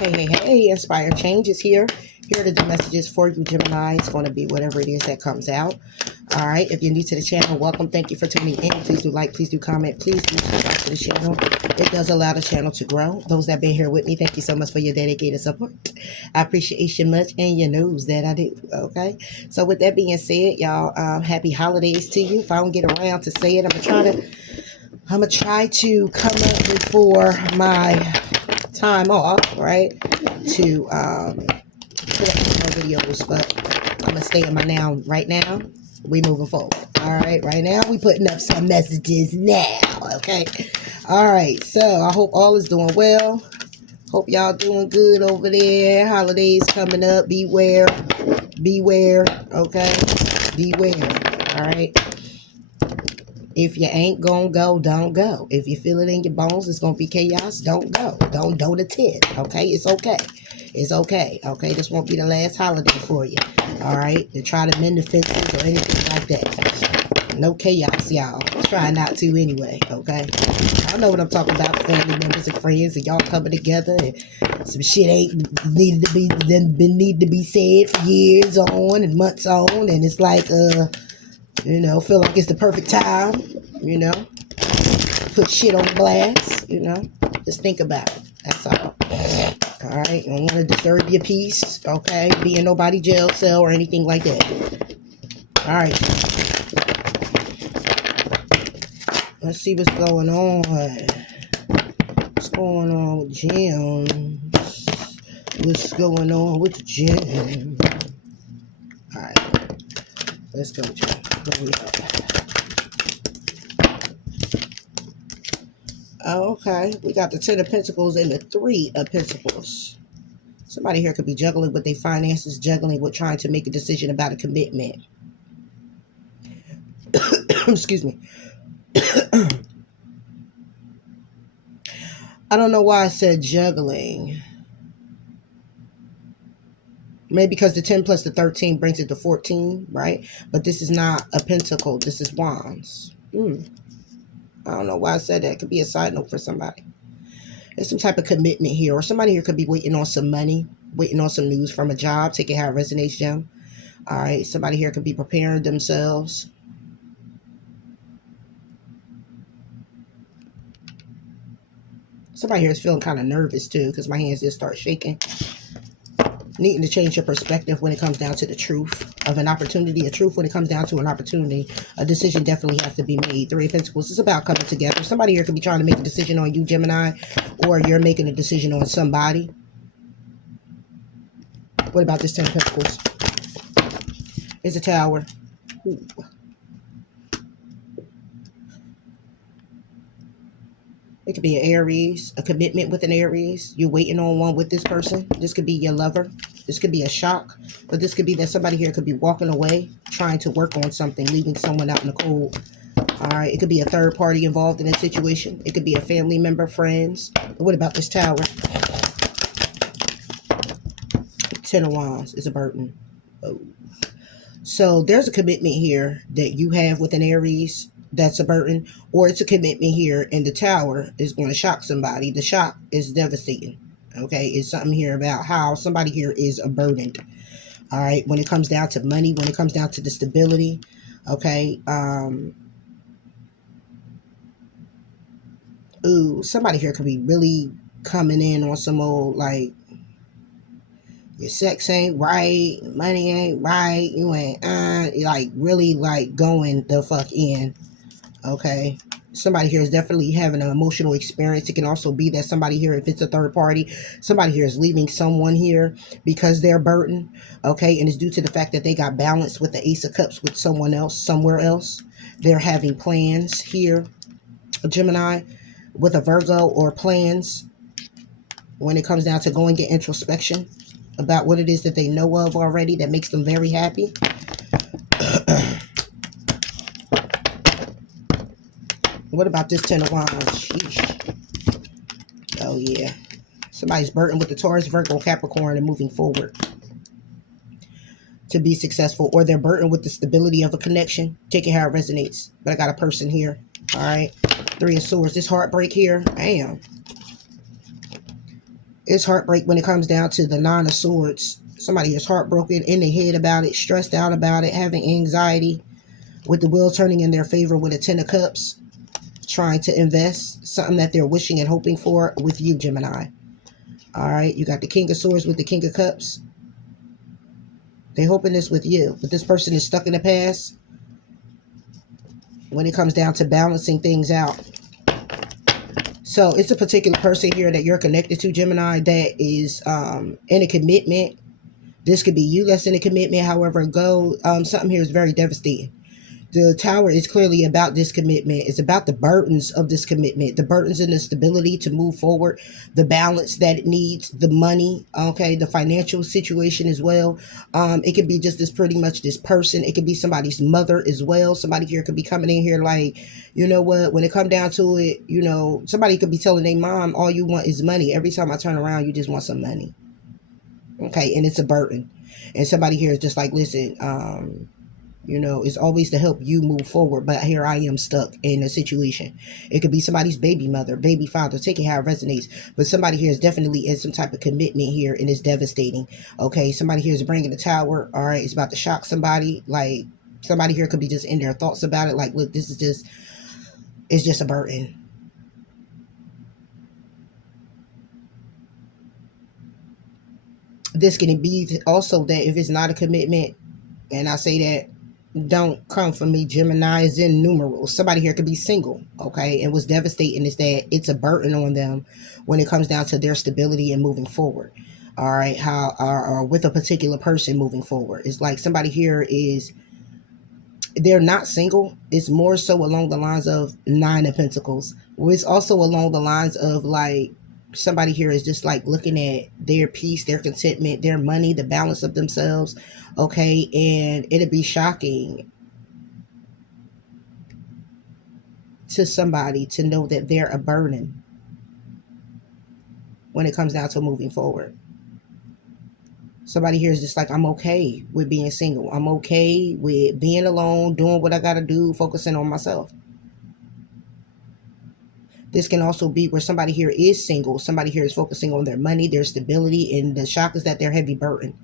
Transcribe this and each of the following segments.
Hey, Inspire Change is here. Here are the messages for you, Gemini. It's going to be whatever it is that comes out. All right. If you're new to the channel, welcome. Thank you for tuning in. Please do like, please do comment, please do subscribe to the channel. It does allow the channel to grow. Those that have been here with me, thank you so much for your dedicated support. I appreciate you much, and you knows that I do. Okay. So with that being said, y'all, happy holidays to you. If I don't get around to say it, I'm gonna try to come up before my time off, right? To put up some more videos, but I'm gonna stay in my now. Right now, we moving forward. All right, right now we putting up some messages now. Okay, all right. So I hope all is doing well. Hope y'all doing good over there. Holidays coming up. Beware, beware. Okay, beware. All right. If you ain't gonna go, don't go. If you feel it in your bones, it's gonna be chaos. Don't go. Don't attend. Okay, it's okay. It's okay. Okay, this won't be the last holiday for you. All right, to try to mend the fences or anything like that. No chaos, y'all. Try not to anyway. Okay, I know what I'm talking about. Family members and friends, and y'all coming together, and some shit ain't needed to be need to be said for years on and months on, and it's like feel like it's the perfect time, put shit on blast, just think about it. That's all. All right. Don't want to disturb your peace, okay? Be in nobody jail cell or anything like that. All right. Let's see what's going on. What's going on with Gems? What's going on with Gems? All right. Let's go, Gems. Where we at? Okay, we got the 10 of Pentacles and the 3 of Pentacles. Somebody here could be juggling with their finances, juggling with trying to make a decision about a commitment. Excuse me. I don't know why I said juggling. Maybe because the 10 plus the 13 brings it to 14, right? But this is not a pentacle. This is wands. I don't know why I said that. It could be a side note for somebody. There's some type of commitment here. Or somebody here could be waiting on some money, waiting on some news from a job. Take it how it resonates, Gem. All right. Somebody here could be preparing themselves. Somebody here is feeling kind of nervous too, because my hands just start shaking. Needing to change your perspective when it comes down to the truth of an opportunity. A truth when it comes down to an opportunity. A decision definitely has to be made. 3 of Pentacles is about coming together. Somebody here could be trying to make a decision on you, Gemini, or you're making a decision on somebody. What about this 10 of Pentacles? It's a Tower. Ooh. It could be an Aries, a commitment with an Aries. You're waiting on one with this person. This could be your lover. This could be a shock. But this could be that somebody here could be walking away, trying to work on something, leaving someone out in the cold. All right. It could be a third party involved in a situation. It could be a family member, friends. But what about this Tower? 10 of Wands is a burden. Oh. So there's a commitment here that you have with an Aries. That's a burden, or it's a commitment here, and the Tower is going to shock somebody. The shock is devastating. Okay, it's something here about how somebody here is a burden. All right, when it comes down to money, when it comes down to the stability. Okay, somebody here could be really coming in on some old like, your sex ain't right, money ain't right, you ain't like really like going the fuck in. Okay, somebody here is definitely having an emotional experience. It can also be that somebody here, if it's a third party, somebody here is leaving someone here because they're burdened. Okay, and it's due to the fact that they got balanced with the Ace of Cups with someone else, somewhere else. They're having plans here, Gemini, with a Virgo, or plans when it comes down to going to introspection about what it is that they know of already that makes them very happy. What about this 10 of Wands? Sheesh. Oh, yeah. Somebody's burdened with the Taurus, Virgo, Capricorn, and moving forward to be successful. Or they're burdened with the stability of a connection. Take it how it resonates. But I got a person here. All right. 3 of Swords. This heartbreak here. Damn. It's heartbreak when it comes down to the Nine of Swords. Somebody is heartbroken, in their head about it, stressed out about it, having anxiety, with the wheel turning in their favor with a Ten of Cups, trying to invest something that they're wishing and hoping for with you, Gemini. All right, you got the King of Swords with the King of Cups. They're hoping this with you, but this person is stuck in the past when it comes down to balancing things out. So it's a particular person here that you're connected to, Gemini, that is in a commitment. This could be you that's in a commitment. However, something here is very devastating. The Tower is clearly about this commitment. It's about the burdens of this commitment, the burdens and the stability to move forward, the balance that it needs, the money, okay, the financial situation as well. It could be just pretty much this person. It could be somebody's mother as well. Somebody here could be coming in here like, you know what, when it come down to it, you know, somebody could be telling their mom, all you want is money. Every time I turn around, you just want some money. Okay, and it's a burden. And somebody here is just like, listen, you know, it's always to help you move forward, but here I am stuck in a situation. It could be somebody's baby mother, baby father, take it how it resonates. But somebody here is definitely in some type of commitment here, and it's devastating. Okay, somebody here is bringing the Tower. All right, it's about to shock somebody. Like, somebody here could be just in their thoughts about it. Like, look, this is just, it's just a burden. This can be also that if it's not a commitment, and I say that, don't come for me, Gemini is in numerals. Somebody here could be single, okay? And what's devastating is that it's a burden on them when it comes down to their stability and moving forward. All right, how or with a particular person moving forward. It's like somebody here is, they're not single. It's more so along the lines of Nine of Pentacles. It's also along the lines of like, somebody here is just like looking at their peace, their contentment, their money, the balance of themselves. Okay, and it'd be shocking to somebody to know that they're a burden when it comes down to moving forward. Somebody here is just like, I'm okay with being single. I'm okay with being alone, doing what I got to do, focusing on myself. This can also be where somebody here is single. Somebody here is focusing on their money, their stability, and the shock is that they're heavy burden.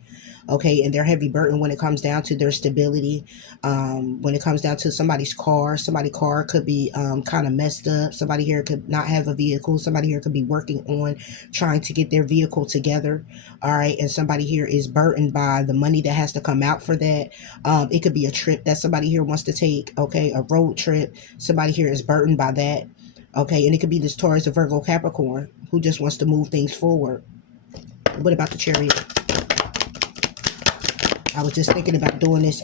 Okay, and their heavy burden when it comes down to their stability, when it comes down to somebody's car. Somebody's car could be kind of messed up. Somebody here could not have a vehicle. Somebody here could be working on trying to get their vehicle together. All right, and somebody here is burdened by the money that has to come out for that. It could be a trip that somebody here wants to take. Okay, a road trip. Somebody here is burdened by that. Okay, and it could be this Taurus, a Virgo, Capricorn who just wants to move things forward. What about the Chariot? I was just thinking about doing this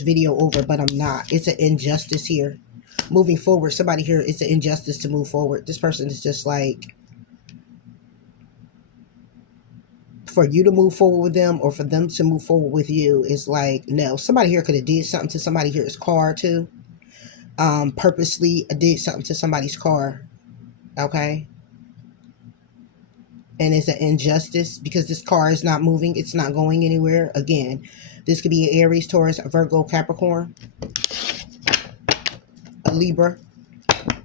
video over, but I'm not. It's an injustice here. Moving forward, somebody here, it's an injustice to move forward. This person is just like, for you to move forward with them or for them to move forward with you is like, no. Somebody here could have did something to somebody here's car too. Purposely did something to somebody's car. Okay. And it's an injustice because this car is not moving. It's not going anywhere. Again, this could be an Aries, Taurus, a Virgo, Capricorn, a Libra.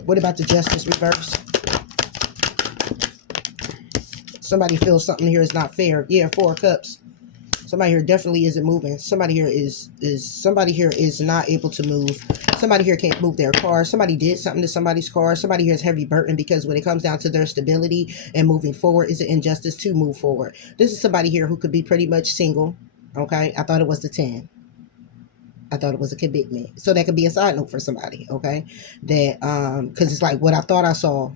What about the Justice reverse? Somebody feels something here is not fair. Yeah, Four of Cups. Somebody here definitely isn't moving. Somebody here is not able to move. Somebody here can't move their car. Somebody did something to somebody's car. Somebody here is heavy burden because when it comes down to their stability and moving forward, it's an injustice to move forward. This is somebody here who could be pretty much single. Okay, I thought it was the 10. I thought it was a commitment. So that could be a side note for somebody. Okay, that because it's like what I thought I saw.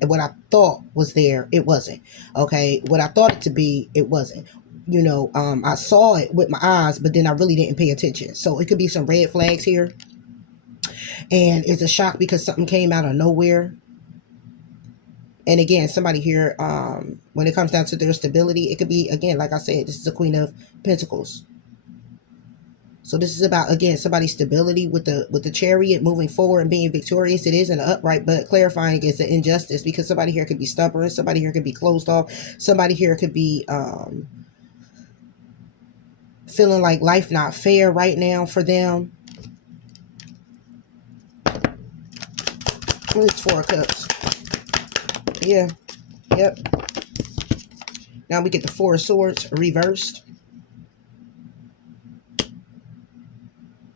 And what I thought was there, it wasn't. Okay, what I thought it to be, it wasn't. You know, I saw it with my eyes, but then I really didn't pay attention. So it could be some red flags here. And it's a shock because something came out of nowhere. And again, somebody here, when it comes down to their stability, it could be, again, like I said, this is a Queen of Pentacles. So this is about, again, somebody's stability with the Chariot moving forward and being victorious. It is an upright, but clarifying it's an injustice because somebody here could be stubborn. Somebody here could be closed off. Somebody here could be feeling like life not fair right now for them. It's Four of Cups. Yeah. Yep. Now we get the Four of Swords reversed.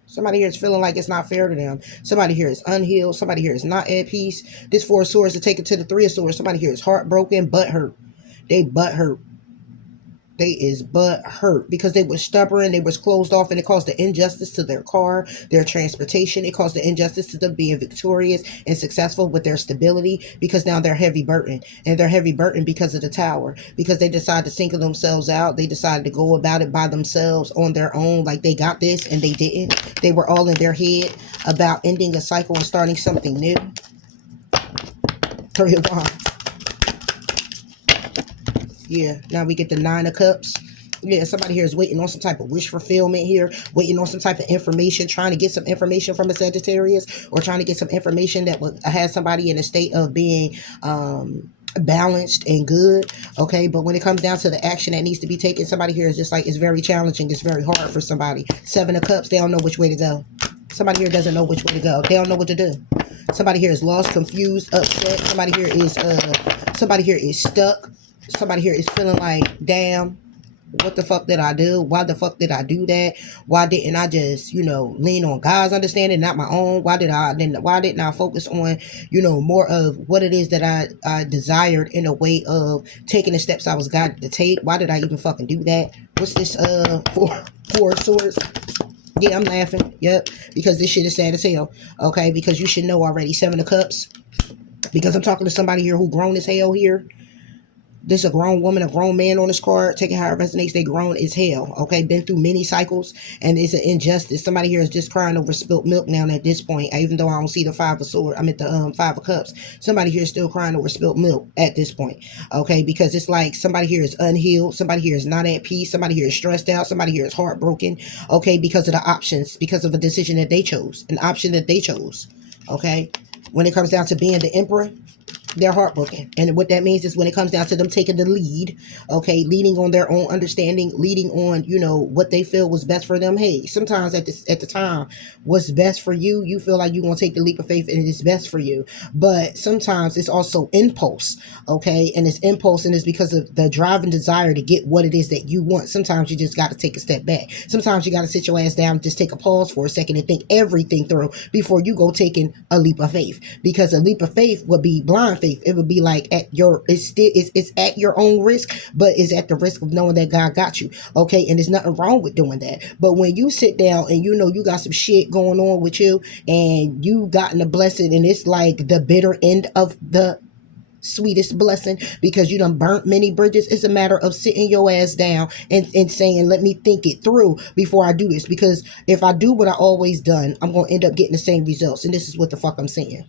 Somebody here is feeling like it's not fair to them. Somebody here is unhealed. Somebody here is not at peace. This Four of Swords to take it to the Three of Swords. Somebody here is heartbroken, butt hurt. They butt hurt. They is butt hurt because they were stubborn. They was closed off, and it caused the injustice to their car, their transportation. It caused the injustice to them being victorious and successful with their stability, because now they're heavy burdened, and they're heavy burdened because of the Tower, because they decided to single themselves out. They decided to go about it by themselves on their own, like they got this, and they didn't. They were all in their head about ending a cycle and starting something new. Three of Wands. Yeah, now we get the Nine of Cups. Yeah, somebody here is waiting on some type of wish fulfillment here, waiting on some type of information, trying to get some information from a Sagittarius, or trying to get some information that will have somebody in a state of being balanced and good. Okay, but when it comes down to the action that needs to be taken, somebody here is just like, it's very challenging. It's very hard for somebody. Seven of Cups, they don't know which way to go. Somebody here doesn't know which way to go. They don't know what to do. Somebody here is lost, confused, upset. Somebody here is stuck. Somebody here is feeling like, damn, what the fuck did I do? Why the fuck did I do that? Why didn't I just, lean on God's understanding, not my own? Why didn't I focus on, more of what it is that I desired, in a way of taking the steps I was guided to take? Why did I even fucking do that? What's this Four of Swords? Yeah, I'm laughing. Yep, because this shit is sad as hell. Okay, because you should know already. Seven of Cups. Because I'm talking to somebody here who grown as hell here. This is a grown woman, a grown man on this card. Take it how it resonates. They grown as hell. Okay, been through many cycles, and it's an injustice. Somebody here is just crying over spilt milk now at this point. Even though I don't see the Five of Swords, I'm at the Five of Cups. Somebody here is still crying over spilt milk at this point. Okay, because it's like somebody here is unhealed. Somebody here is not at peace. Somebody here is stressed out. Somebody here is heartbroken. Okay, because of the options, because of a decision that they chose, an option that they chose. Okay, when it comes down to being the Emperor, they're heartbroken. And what that means is when it comes down to them taking the lead, okay, leading on their own understanding, leading on, what they feel was best for them. Hey, sometimes at the time, what's best for you, you feel like you're going to take the leap of faith and it is best for you. But sometimes it's also impulse, okay? And it's impulse, and it's because of the driving desire to get what it is that you want. Sometimes you just got to take a step back. Sometimes you got to sit your ass down and just take a pause for a second and think everything through before you go taking a leap of faith. Because a leap of faith would be blind faith. It would be like it's at your own risk, but it's at the risk of knowing that God got you. Okay, and there's nothing wrong with doing that. But when you sit down and you got some shit going on with you, and you gotten a blessing, and it's like the bitter end of the sweetest blessing because you done burnt many bridges, it's a matter of sitting your ass down and saying, let me think it through before I do this. Because if I do what I always done, I'm going to end up getting the same results. And this is what the fuck I'm saying.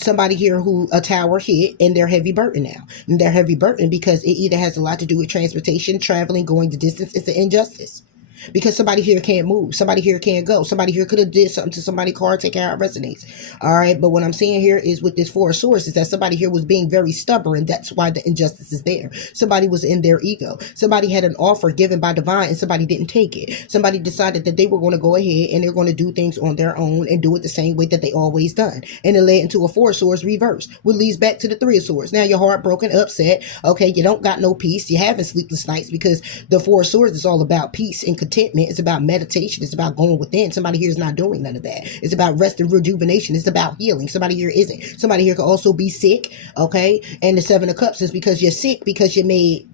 Somebody here who a tower hit, and they're heavy burden now. And they're heavy burden because it either has a lot to do with transportation, traveling, going the distance. It's an injustice. Because somebody here can't move. Somebody here can't go. Somebody here could have did something to somebody's car, take care of resonates. All right. But what I'm seeing here is with this Four of Swords is that somebody here was being very stubborn. That's why the injustice is there. Somebody was in their ego. Somebody had an offer given by divine and somebody didn't take it. Somebody decided that they were going to go ahead and they're going to do things on their own and do it the same way that they always done. And it led into a Four of Swords reverse, which leads back to the Three of Swords. Now you're heartbroken, upset. Okay. You don't got no peace. You're having sleepless nights because the Four of Swords is all about peace and contentment. It's about meditation. It's about going within. Somebody here is not doing none of that. It's about rest and rejuvenation. It's about healing. Somebody here isn't. Somebody here could also be sick. Okay. And the Seven of Cups is because you're sick because you made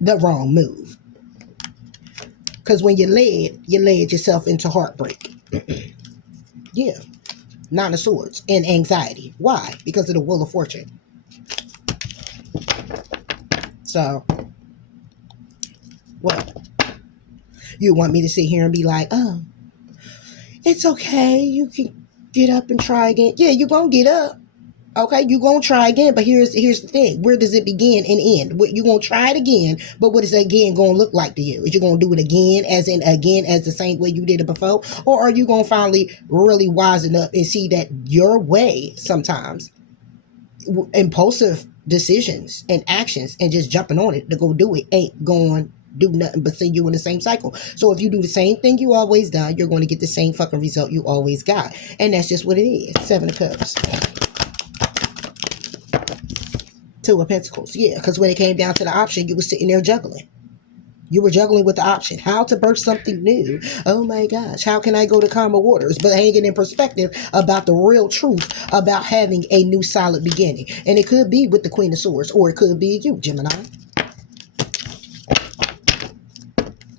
the wrong move. Because when you led yourself into heartbreak. Yeah. Nine of Swords and anxiety. Why? Because of the Wheel of Fortune. So, what? You want me to sit here and be like, oh, it's okay. You can get up and try again. Yeah, you're going to get up. Okay, you're going to try again. But here's the thing. Where does it begin and end? You're going to try it again. But what is again going to look like to you? Is you going to do it again as the same way you did it before? Or are you going to finally really wisen up and see that your way sometimes, impulsive decisions and actions and just jumping on it to go do it ain't going do nothing but send you in the same cycle. So if you do the same thing you always done, you're going to get the same fucking result you always got. And that's just what it is. Seven of Cups. Two of Pentacles. Yeah, because when it came down to the option, you were sitting there juggling. You were juggling with the option. How to birth something new. Oh my gosh. How can I go to calmer waters? But hanging in perspective about the real truth about having a new solid beginning. And it could be with the Queen of Swords. Or it could be you, Gemini.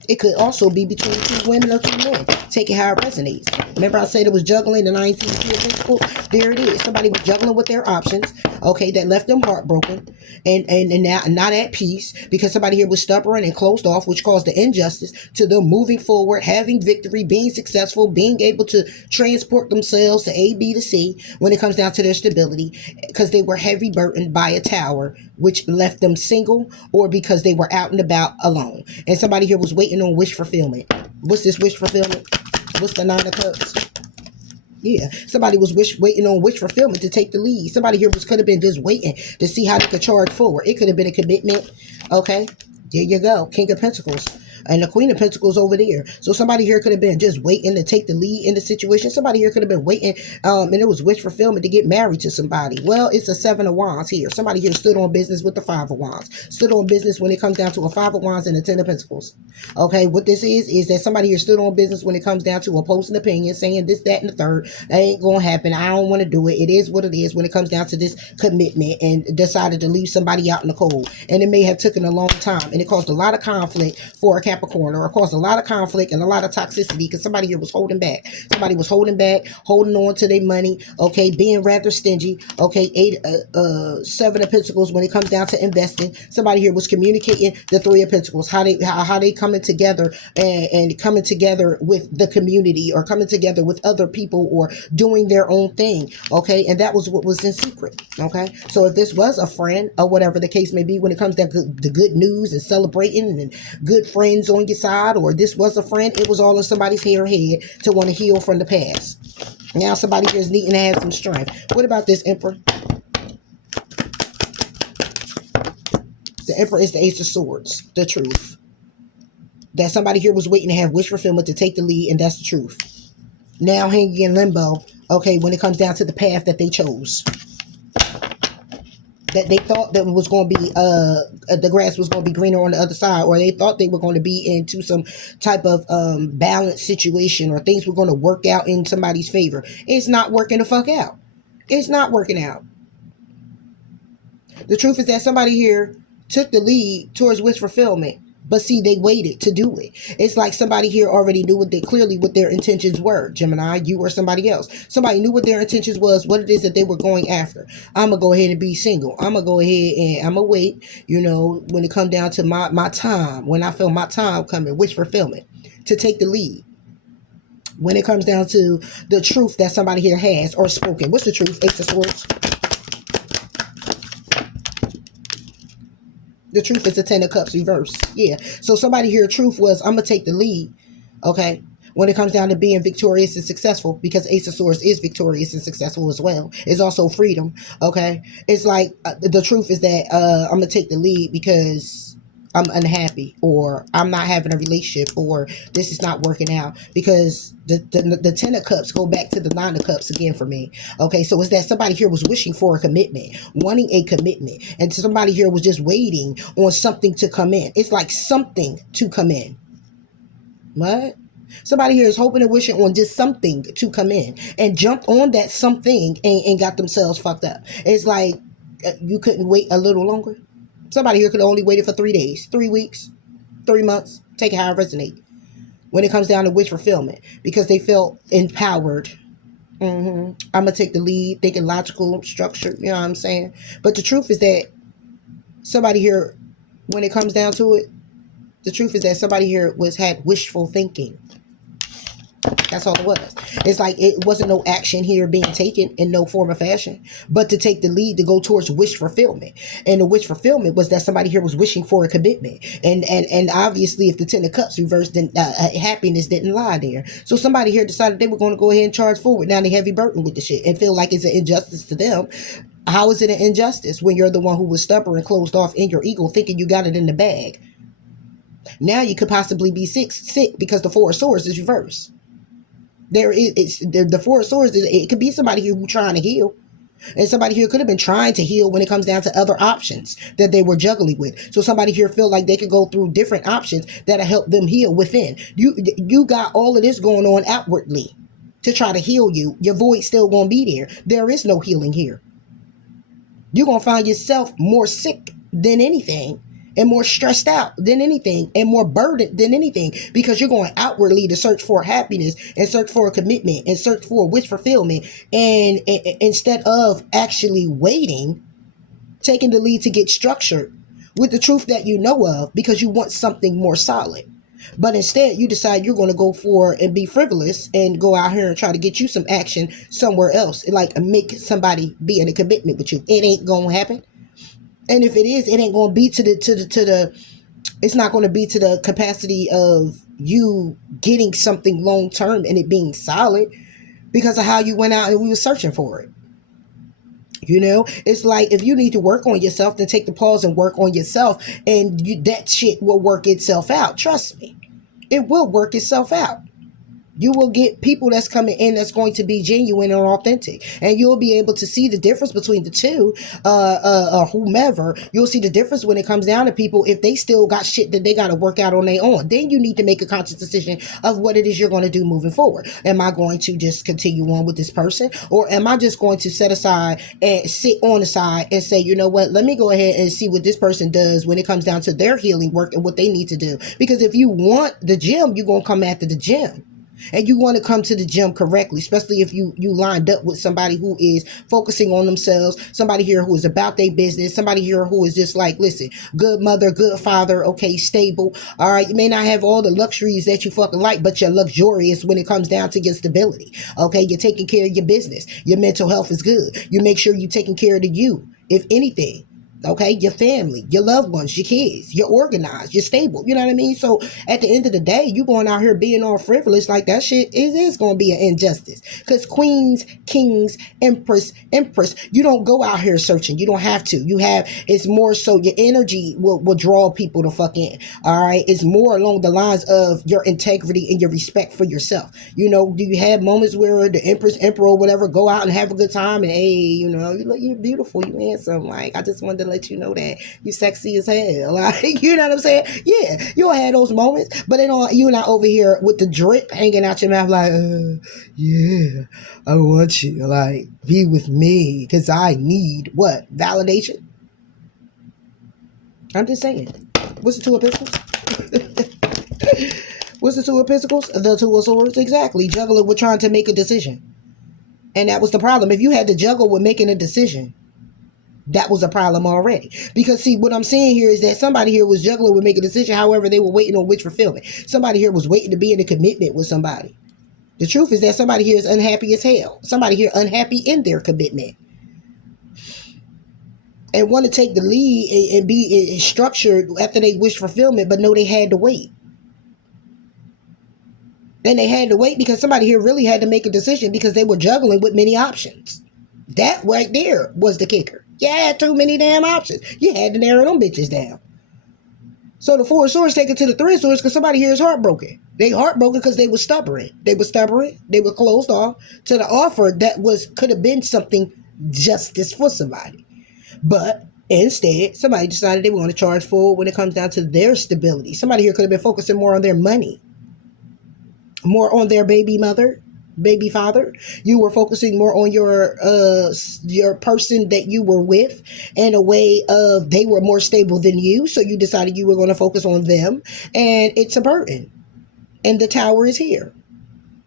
It could also be between two women or two men. Take it how it resonates. Remember I said it was juggling and I ain't seen the Pentacles? There it is. Somebody was juggling with their options. Okay, that left them heartbroken. And now not at peace. Because somebody here was stubborn and closed off, which caused the injustice to them moving forward, having victory, being successful, being able to transport themselves to A, B to C when it comes down to their stability. Because they were heavy burdened by a tower, which left them single, or because they were out and about alone. And somebody here was waiting on wish fulfillment. What's this wish fulfillment? What's the Nine of Cups? Yeah, somebody was waiting on wish fulfillment to take the lead. Somebody here could have been just waiting to see how they could charge forward. It could have been a commitment. Okay, there you go. King of Pentacles. And the Queen of Pentacles over there. So somebody here could have been just waiting to take the lead in the situation. Somebody here could have been waiting, and it was wish fulfillment to get married to somebody. Well, it's a Seven of Wands here. Somebody here stood on business with the Five of Wands. Stood on business when it comes down to a Five of Wands and a Ten of Pentacles. Okay, what this is that somebody here stood on business when it comes down to opposing opinion, saying this, that, and the third. That ain't gonna happen. I don't want to do it. It is what it is when it comes down to this commitment, and decided to leave somebody out in the cold. And it may have taken a long time, and it caused a lot of conflict for a Capricorn, or it caused a lot of conflict and a lot of toxicity because somebody here was holding back. Somebody was holding back, holding on to their money, okay, being rather stingy, okay, Seven of Pentacles when it comes down to investing. Somebody here was communicating the Three of Pentacles, how they coming together and coming together with the community, or coming together with other people, or doing their own thing, okay, and that was what was in secret, okay. So if this was a friend, or whatever the case may be, when it comes down to the good news and celebrating and good friends on your side, or this was a friend, it was all in somebody's hair head to want to heal from the past. Now somebody here is needing to have some strength. What about this Emperor? The Emperor is the Ace of Swords, the truth. That somebody here was waiting to have wish fulfillment to take the lead, and that's the truth. Now hanging in limbo, okay, when it comes down to the path that they chose. That they thought that was going to be, the grass was going to be greener on the other side, or they thought they were going to be into some type of balanced situation, or things were going to work out in somebody's favor. It's not working the fuck out. It's not working out. The truth is that somebody here took the lead towards wish fulfillment. But see, they waited to do it. It's like somebody here already knew what their intentions were. Gemini, you or somebody else. Somebody knew what their intentions was, what it is that they were going after. I'm going to go ahead and be single. I'm going to go ahead and I'm going to wait, when it come down to my time, when I feel my time coming, wish fulfillment, to take the lead. When it comes down to the truth that somebody here has or spoken. What's the truth? Ace of Swords. The truth is the Ten of Cups reverse. Yeah. So somebody here, truth was, I'm going to take the lead. Okay. When it comes down to being victorious and successful, because Ace of Swords is victorious and successful as well. It's also freedom. Okay. It's like the truth is that I'm going to take the lead because I'm unhappy, or I'm not having a relationship, or this is not working out, because the Ten of Cups go back to the Nine of Cups again for me. Okay, so it's that somebody here was wishing for a commitment, wanting a commitment, and somebody here was just waiting on something to come in. It's like something to come in. What? Somebody here is hoping and wishing on just something to come in, and jumped on that something and got themselves fucked up. It's like you couldn't wait a little longer. Somebody here could have only waited for 3 days, 3 weeks, 3 months. Take it how it resonates. When it comes down to wish fulfillment, because they felt empowered. I'm going to take the lead, thinking logical, structured, you know what I'm saying? But the truth is that somebody here, when it comes down to it, the truth is that somebody here had wishful thinking. That's all it was. It's like it wasn't no action here being taken in no form or fashion, but to take the lead to go towards wish fulfillment. And the wish fulfillment was that somebody here was wishing for a commitment. And obviously, if the Ten of Cups reversed, then happiness didn't lie there. So somebody here decided they were going to go ahead and charge forward. Now they heavy burden with the shit and feel like it's an injustice to them. How is it an injustice when you're the one who was stubborn and closed off in your ego, thinking you got it in the bag? Now you could possibly be sick because the Four of Swords is reversed. The Four of Swords, it could be somebody here who's trying to heal. And somebody here could have been trying to heal when it comes down to other options that they were juggling with. So somebody here feel like they could go through different options that'll help them heal within. You got all of this going on outwardly to try to heal you. Your void's still going to be there. There is no healing here. You're going to find yourself more sick than anything, and more stressed out than anything, and more burdened than anything, because you're going outwardly to search for happiness and search for a commitment and search for a wish fulfillment. And instead of actually waiting, taking the lead to get structured with the truth that you know of, because you want something more solid. But instead, you decide you're going to go for and be frivolous and go out here and try to get you some action somewhere else, like make somebody be in a commitment with you. It ain't going to happen. And if it is, it ain't going to be it's not going to be to the capacity of you getting something long term and it being solid, because of how you went out and we were searching for it. You know, it's like, if you need to work on yourself, then take the pause and work on yourself, and that shit will work itself out. Trust me, it will work itself out. You will get people that's coming in that's going to be genuine and authentic, and you'll be able to see the difference between the two, whomever. You'll see the difference when it comes down to people, if they still got shit that they got to work out on their own. Then you need to make a conscious decision of what it is you're going to do moving forward. Am I going to just continue on with this person, or am I just going to set aside and sit on the side and say, you know what, let me go ahead and see what this person does when it comes down to their healing work and what they need to do? Because if you want the gym, you're going to come after the gym. And you want to come to the gym correctly, especially if you lined up with somebody who is focusing on themselves, somebody here who is about their business, somebody here who is just like, listen, good mother, good father, okay, stable. All right, you may not have all the luxuries that you fucking like, but you're luxurious when it comes down to your stability. Okay, you're taking care of your business. Your mental health is good. You make sure you're taking care of you, if anything. Okay, your family, your loved ones, your kids, you're organized, you're stable. You know what I mean? So at the end of the day, you going out here being all frivolous like that shit, it is going to be an injustice. Because queens, kings, empress, you don't go out here searching. You don't have to. It's more so your energy will draw people to fuck in. All right, it's more along the lines of your integrity and your respect for yourself. You know, do you have moments where the empress, emperor, whatever, go out and have a good time and, hey, you know, you're beautiful, you handsome. Like, I just wanted to let you know that you sexy as hell. Like, you know what I'm saying? Yeah, you'll have those moments, but you're not over here with the drip hanging out your mouth like, yeah, I want you, like, be with me because I need what? Validation? I'm just saying. What's the Two of Pentacles? What's the Two of Pentacles? The Two of Swords? Exactly. Juggling with trying to make a decision. And that was the problem. If you had to juggle with making a decision, that was a problem already. Because see, what I'm saying here is that somebody here was juggling with making a decision. However, they were waiting on wish fulfillment. Somebody here was waiting to be in a commitment with somebody. The truth is that somebody here is unhappy as hell. Somebody here unhappy in their commitment. And want to take the lead and be structured after they wish fulfillment, but no, they had to wait. And they had to wait because somebody here really had to make a decision because they were juggling with many options. That right there was the kicker. You had too many damn options. You had to narrow them bitches down. So the Four of Swords take it to the Three of Swords because somebody here is heartbroken. They heartbroken because they were stubborn. They were stubborn. They were closed off to the offer that could have been something justice for somebody. But instead, somebody decided they were going to charge forward when it comes down to their stability. Somebody here could have been focusing more on their money, more on their baby mother, baby father. You were focusing more on your person that you were with in a way of they were more stable than you. So you decided you were going to focus on them, and it's a burden. And the Tower is here.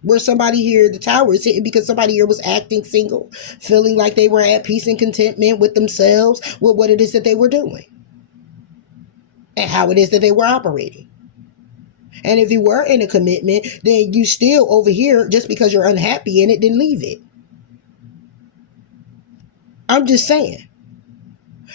Where somebody here, the Tower is hitting because somebody here was acting single, feeling like they were at peace and contentment with themselves, with what it is that they were doing and how it is that they were operating. And if you were in a commitment, then you still over here, just because you're unhappy in it, then leave it. I'm just saying.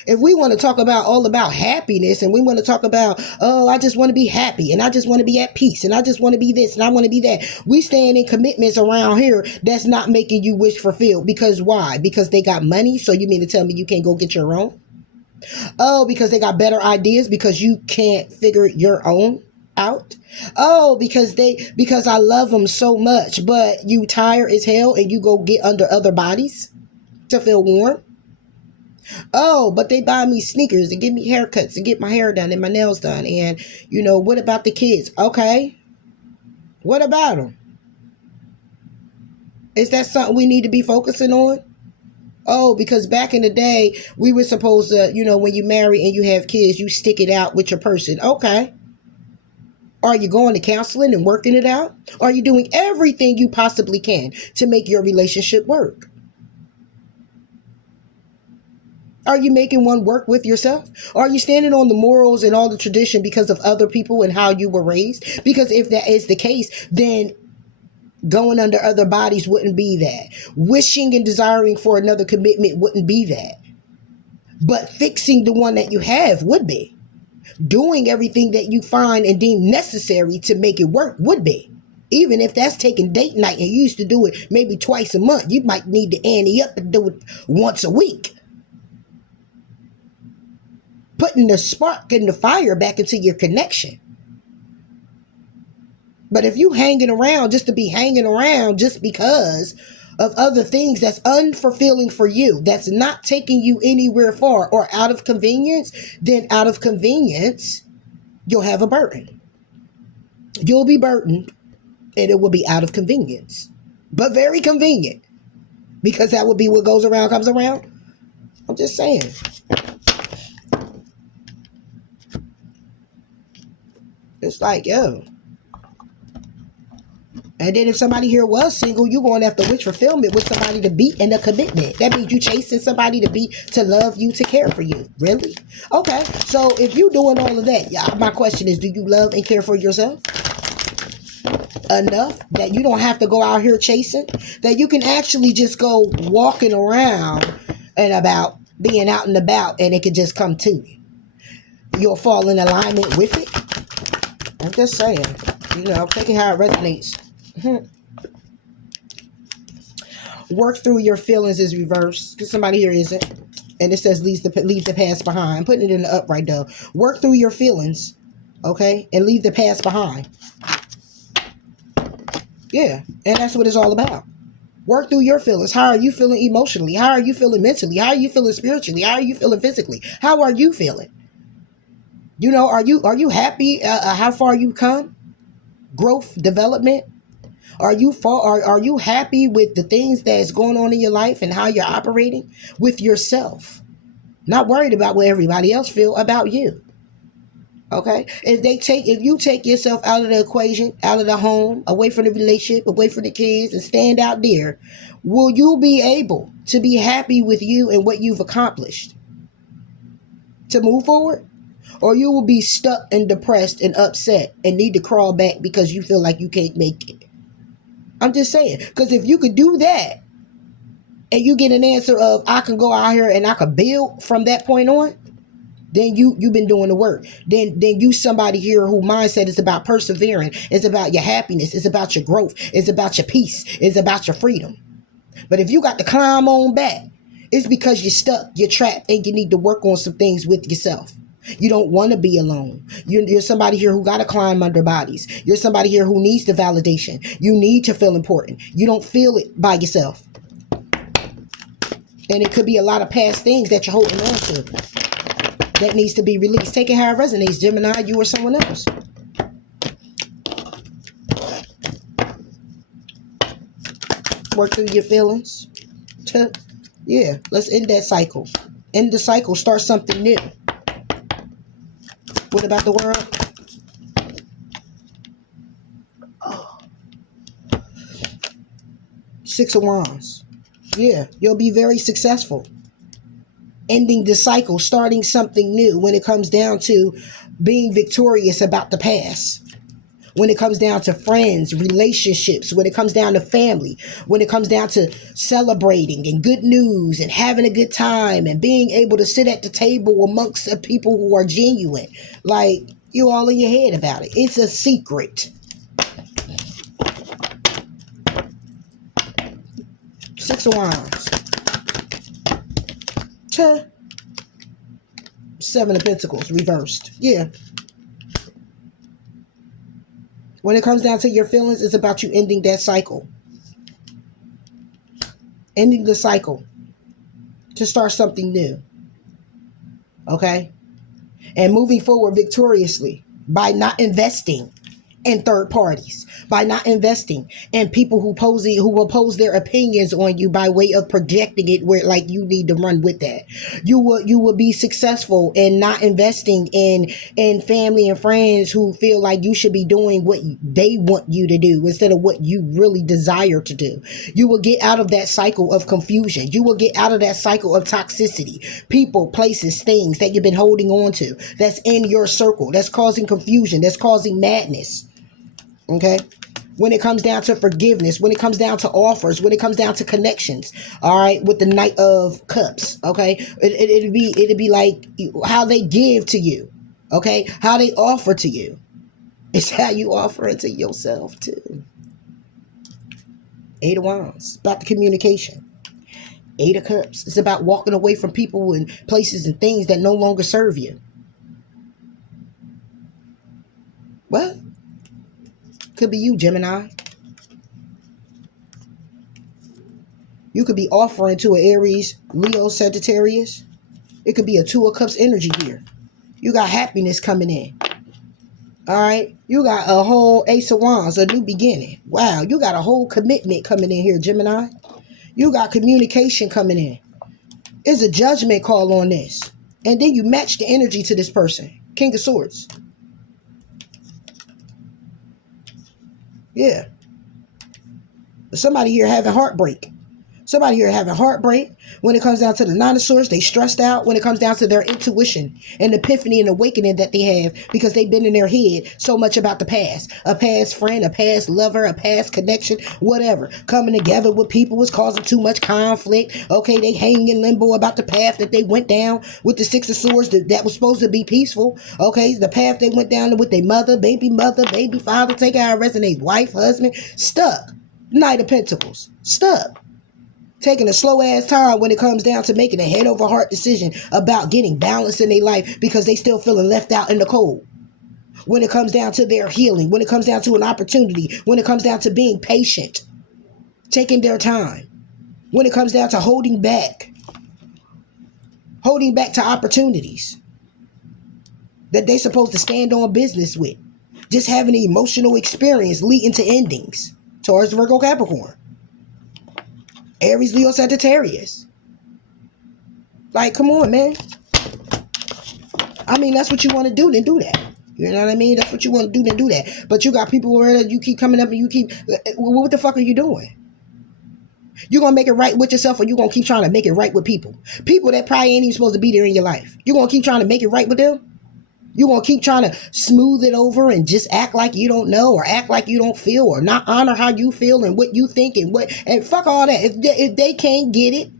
If we want to talk about all about happiness and we want to talk about, oh, I just want to be happy and I just want to be at peace and I just want to be this and I want to be that. We stand in commitments around here that's not making you wish fulfilled. Because why? Because they got money. So you mean to tell me you can't go get your own? Oh, because they got better ideas because you can't figure your own out. Oh, because I love them so much, but you tired as hell and you go get under other bodies. to feel warm. Oh, but they buy me sneakers and give me haircuts and get my hair done and my nails done. And, what about the kids? Okay. What about them? Is that something we need to be focusing on? Oh, because back in the day, we were supposed to, when you marry and you have kids, you stick it out with your person. Okay. Are you going to counseling and working it out? Are you doing everything you possibly can to make your relationship work? Are you making one work with yourself? Are you standing on the morals and all the tradition because of other people and how you were raised? Because if that is the case, then going under other bodies wouldn't be that. Wishing and desiring for another commitment wouldn't be that. But fixing the one that you have would be. Doing everything that you find and deem necessary to make it work would be. Even if that's taking date night and you used to do it maybe twice a month, you might need to ante up and do it once a week. Putting the spark and the fire back into your connection. But if you hanging around just to be hanging around just because of other things that's unfulfilling for you, that's not taking you anywhere far or out of convenience, then out of convenience, you'll have a burden. You'll be burdened and it will be out of convenience, but very convenient, because that would be what goes around comes around. I'm just saying. It's like, yo. And then if somebody here was single, you going after wish fulfillment with somebody to be in a commitment. That means you chasing somebody to love you, to care for you. Really? Okay. So if you doing all of that, my question is, do you love and care for yourself enough that you don't have to go out here chasing? That you can actually just go walking around and about, being out and about, and it can just come to you. You'll fall in alignment with it. I'm just saying, taking how it resonates. Work through your feelings is reversed, because somebody here isn't, and it says leave the past behind. I'm putting it in the upright though. Work through your feelings, okay, and leave the past behind. Yeah, and that's what it's all about. Work through your feelings. How are you feeling emotionally? How are you feeling mentally? How are you feeling spiritually? How are you feeling physically? How are you feeling? Are you happy? How far you come? Growth, development. Are you happy with the things that's going on in your life and how you're operating with yourself? Not worried about what everybody else feel about you. Okay? If you take yourself out of the equation, out of the home, away from the relationship, away from the kids, and stand out there, will you be able to be happy with you and what you've accomplished to move forward? Or you will be stuck and depressed and upset and need to crawl back because you feel like you can't make it. I'm just saying, because if you could do that and you get an answer of, I can go out here and I can build from that point on, then you've been doing the work. Then you somebody here who mindset is about persevering. It's about your happiness. It's about your growth. It's about your peace. It's about your freedom. But if you got to climb on back, it's because you're stuck, you're trapped, and you need to work on some things with yourself. You don't want to be alone. You're somebody here who got to climb under bodies. You're somebody here who needs the validation. You need to feel important. You don't feel it by yourself. And it could be a lot of past things that you're holding on to that needs to be released. Take it how it resonates, Gemini, you or someone else. Work through your feelings. Yeah, let's end that cycle. End the cycle. Start something new. What about the world? Oh. Six of Wands. Yeah, you'll be very successful. Ending the cycle, starting something new when it comes down to being victorious about the past. When it comes down to friends, relationships, when it comes down to family, when it comes down to celebrating and good news and having a good time and being able to sit at the table amongst people who are genuine. Like, you all in your head about it. It's a secret. Six of Wands. Seven of Pentacles reversed. Yeah. When it comes down to your feelings, it's about you ending that cycle. Ending the cycle. to start something new. Okay? And moving forward victoriously by not investing in third parties, by not investing in people who will pose their opinions on you by way of projecting it where like you need to run with that. You will be successful in not investing in family and friends who feel like you should be doing what they want you to do instead of what you really desire to do. You will get out of that cycle of confusion. You will get out of that cycle of toxicity. People, places, things that you've been holding on to that's in your circle, that's causing confusion, that's causing madness. Okay? When it comes down to forgiveness, when it comes down to offers, when it comes down to connections, all right, with the Knight of Cups, okay, it'd be like how they give to you, okay, how they offer to you. It's how you offer it to yourself too. Eight of Wands, about the communication. Eight of Cups, it's about walking away from people and places and things that no longer serve you. What? Could be you, Gemini. You could be offering to an Aries, Leo, Sagittarius. It could be a Two of Cups energy here. You got happiness coming in. All right. You got a whole Ace of Wands, a new beginning. Wow. You got a whole commitment coming in here, Gemini. You got communication coming in. It's a judgment call on this. And then you match the energy to this person. King of Swords. Yeah. Somebody here having heartbreak. Somebody here having heartbreak. When it comes down to the Nine of Swords, they stressed out. When it comes down to their intuition and epiphany and awakening that they have because they've been in their head so much about the past. A past friend, a past lover, a past connection, whatever. Coming together with people was causing too much conflict. Okay, they hang in limbo about the path that they went down with the Six of Swords that was supposed to be peaceful. Okay, the path they went down with their mother, baby father, take out rest, and their wife, husband, stuck. Knight of Pentacles, stuck. Taking a slow ass time when it comes down to making a head over heart decision about getting balance in their life because they still feeling left out in the cold. When it comes down to their healing, when it comes down to an opportunity, when it comes down to being patient, taking their time, when it comes down to holding back to opportunities that they supposed to stand on business with, just having an emotional experience leading to endings. Taurus, Virgo, Capricorn. Aries, Leo, Sagittarius. Like, come on, man. I mean, that's what you want to do, then do that. You know what I mean? That's what you want to do, then do that. But you got people where you keep coming up and you keep... What the fuck are you doing? You going to make it right with yourself, or you going to keep trying to make it right with people? People that probably ain't even supposed to be there in your life. You going to keep trying to make it right with them? You going to keep trying to smooth it over and just act like you don't know or act like you don't feel or not honor how you feel and what you think and fuck all that. If they can't get it,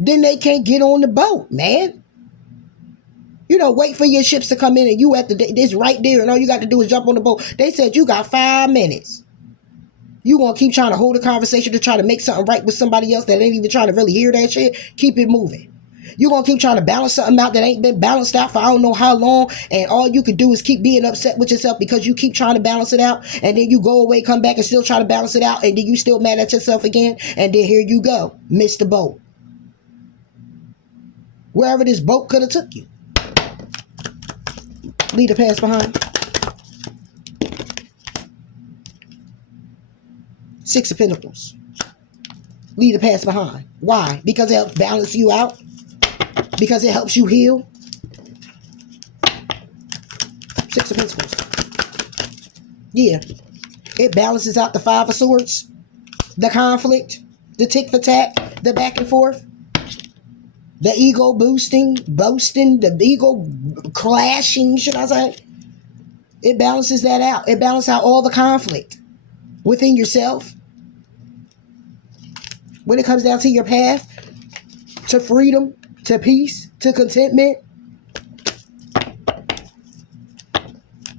then they can't get on the boat, man. You know, wait for your ships to come in and you at this right there and all you got to do is jump on the boat. They said you got 5 minutes. You going to keep trying to hold a conversation to try to make something right with somebody else that ain't even trying to really hear that shit. Keep it moving. You're going to keep trying to balance something out that ain't been balanced out for I don't know how long. And all you can do is keep being upset with yourself because you keep trying to balance it out. And then you go away, come back and still try to balance it out. And then you still mad at yourself again. And then here you go. Missed the boat. Wherever this boat could have took you. Leave the past behind. Six of Pentacles. Leave the past behind. Why? Because it helps balance you out. Because it helps you heal. Six of Pentacles. Yeah. It balances out the Five of Swords. The conflict. The tick for tack. The back and forth. The ego boosting. The ego clashing, should I say. It balances that out. It balances out all the conflict within yourself. When it comes down to your path to freedom, to peace, to contentment.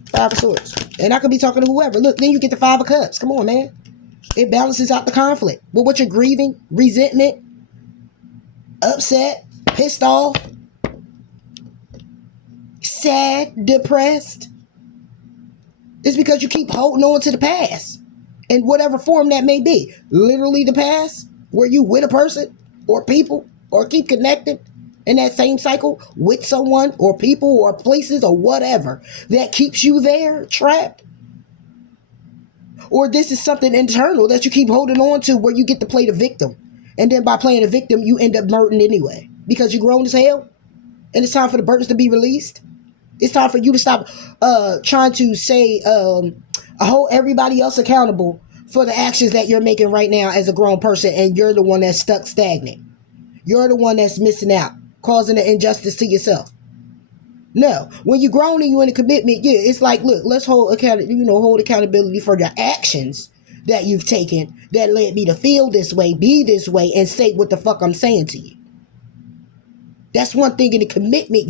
Five of Swords. And I could be talking to whoever. Look, then you get the Five of Cups. Come on, man. It balances out the conflict. But what you're grieving, resentment, upset, pissed off, sad, depressed, it's because you keep holding on to the past in whatever form that may be. Literally the past, where you with a person, or people, or keep connected in that same cycle with someone or people or places or whatever that keeps you there trapped? Or this is something internal that you keep holding on to where you get to play the victim. And then by playing the victim, you end up murdering anyway because you're grown as hell and it's time for the burdens to be released. It's time for you to stop trying to say hold everybody else accountable for the actions that you're making right now as a grown person, and you're the one that's stuck stagnant. You're the one that's missing out, causing an injustice to yourself. No, when you're grown and you're in a commitment, yeah, it's like, look, let's hold accountability for the actions that you've taken that led me to feel this way, be this way, and say what the fuck I'm saying to you. That's one thing in the commitment,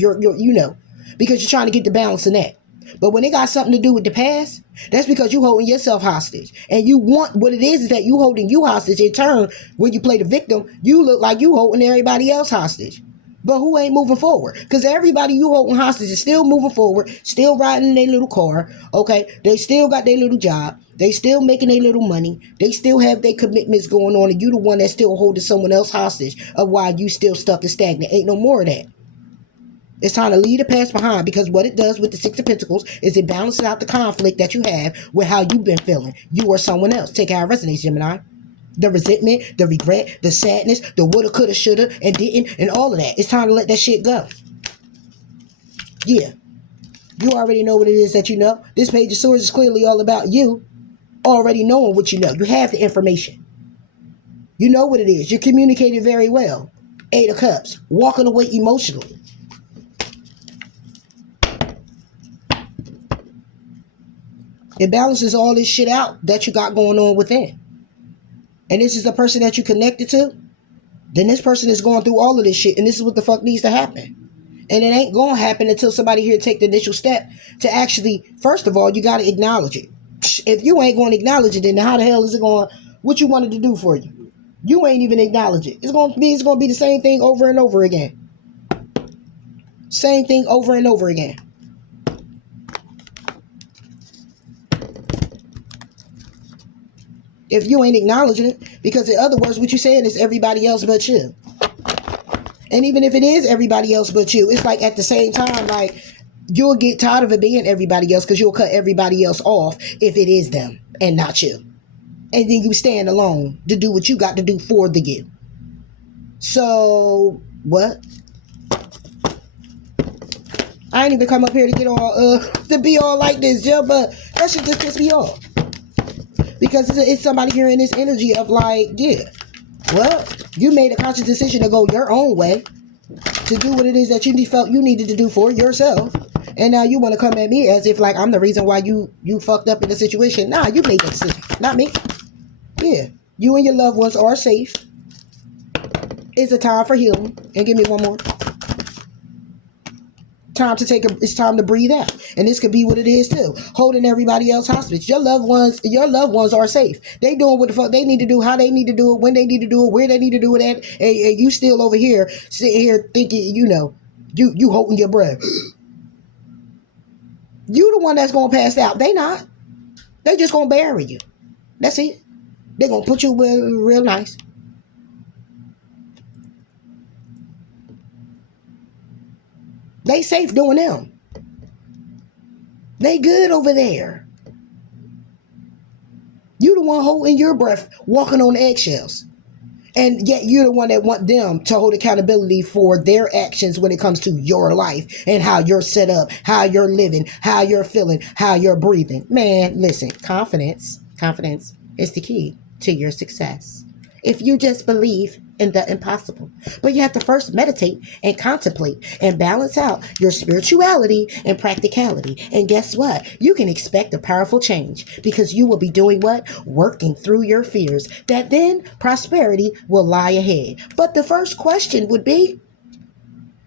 because you're trying to get the balance in that. But when it got something to do with the past, that's because you holding yourself hostage. And you want, what it is that you holding you hostage. In turn, when you play the victim, you look like you holding everybody else hostage. But who ain't moving forward? Because everybody you holding hostage is still moving forward, still riding in their little car, okay? They still got their little job. They still making their little money. They still have their commitments going on, and you the one that's still holding someone else hostage of why you still stuck and stagnant. Ain't no more of that. It's time to leave the past behind, because what it does with the Six of Pentacles is it balances out the conflict that you have with how you've been feeling. You or someone else. Take how it resonates, Gemini. The resentment, the regret, the sadness, the woulda, coulda, shoulda, and didn't, and all of that. It's time to let that shit go. Yeah. You already know what it is that you know. This Page of Swords is clearly all about you already knowing what you know. You have the information. You know what it is. You're communicating very well. Eight of Cups. Walking away emotionally. It balances all this shit out that you got going on within. And this is the person that you connected to, then this person is going through all of this shit, and this is what the fuck needs to happen. And it ain't going to happen until somebody here take the initial step to actually, first of all, you got to acknowledge it. If you ain't going to acknowledge it, then how the hell is it going, what you wanted to do for you? You ain't even acknowledge it. It's going to be the same thing over and over again. Same thing over and over again. If you ain't acknowledging it, because in other words, what you're saying is everybody else but you. And even if it is everybody else but you, it's like at the same time, like you'll get tired of it being everybody else because you'll cut everybody else off if it is them and not you. And then you stand alone to do what you got to do for the you. So, what? I ain't even come up here to get all, to be all like this, Jill, but that shit just piss me off. Because it's somebody here in this energy of like, yeah, well, you made a conscious decision to go your own way, to do what it is that you felt you needed to do for yourself. And now you want to come at me as if like I'm the reason why you fucked up in the situation. Nah, you made the decision, not me. Yeah, you and your loved ones are safe. It's a time for healing. And give me one more. It's time to breathe out. And this could be what it is too. Holding everybody else hostage. Your loved ones are safe. They doing what the fuck they need to do, how they need to do it, when they need to do it, where they need to do it at. And you still over here, sitting here thinking, you holding your breath. You the one that's gonna pass out. They not. They just gonna bury you. That's it. They gonna put you real nice. They safe doing them. They good over there. You the one holding your breath, walking on eggshells. And yet you're the one that want them to hold accountability for their actions when it comes to your life and how you're set up, how you're living, how you're feeling, how you're breathing. Man, listen, confidence is the key to your success. If you just believe in the impossible. But you have to first meditate and contemplate and balance out your spirituality and practicality. And guess what? You can expect a powerful change because you will be doing what? Working through your fears. That then prosperity will lie ahead. But the first question would be,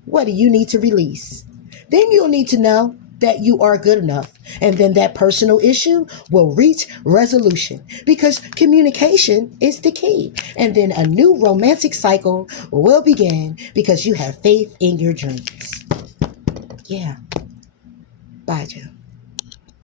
what do you need to release? Then you'll need to know that you are good enough. And then that personal issue will reach resolution because communication is the key. And then a new romantic cycle will begin because you have faith in your dreams. Yeah. Bye, Joe.